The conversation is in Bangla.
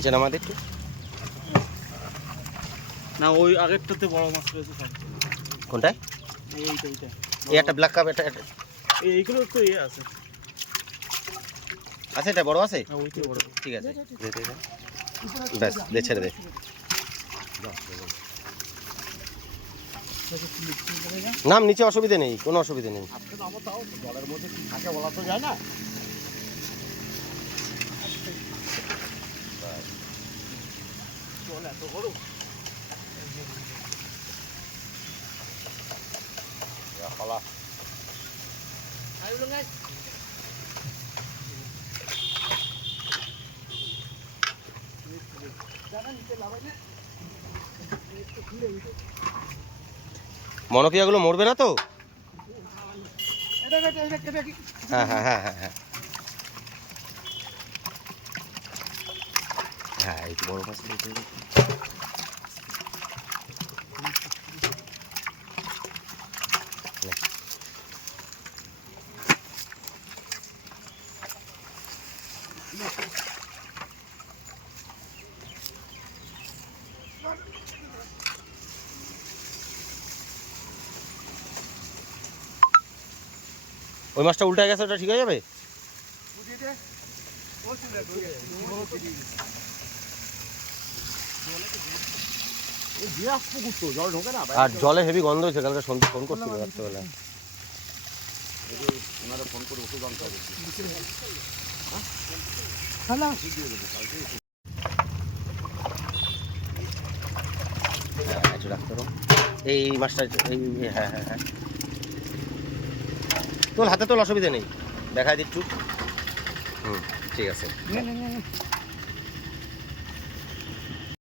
নিচে নামাতে একটু। না ওই আগেরটাতে বড় মাছ রয়েছে সব। কোনটায়? এইটা এই একটা ব্ল্যাক কাপ, এটা এইগুলো তো আছে। আছে, এটা বড় আছে। হ্যাঁ ওইটাই বড়। ঠিক আছে, দে দে দে। ব্যাস দে, ছেড়ে দে। নাম নিচে, অসুবিধা নেই, কোনো অসুবিধা নেই। জলের মধ্যে কি থাকে বলা তো যায় না। জল এত বড়। মনোকিয়াগুলো মরবে না তো? হ্যাঁ হ্যাঁ হ্যাঁ হ্যাঁ হ্যাঁ হ্যাঁ, এই বড় মাছ। ওই মাছটা উল্টে গেছে, ওটা ঠিক হয়ে যাবে। আর জলে হেভি গন্ধ হয়েছে, কালকে সন্ধ্যে ফোন করছিল রাত্রেবেলা। ফোন করে ওষুধ আনতে হবে। একটু রাখতে পারো এই মাছটা। এই হ্যাঁ হ্যাঁ হ্যাঁ, তোর হাতে তোর অসুবিধা নেই, দেখাই দিচ্ছু। হুম, ঠিক আছে।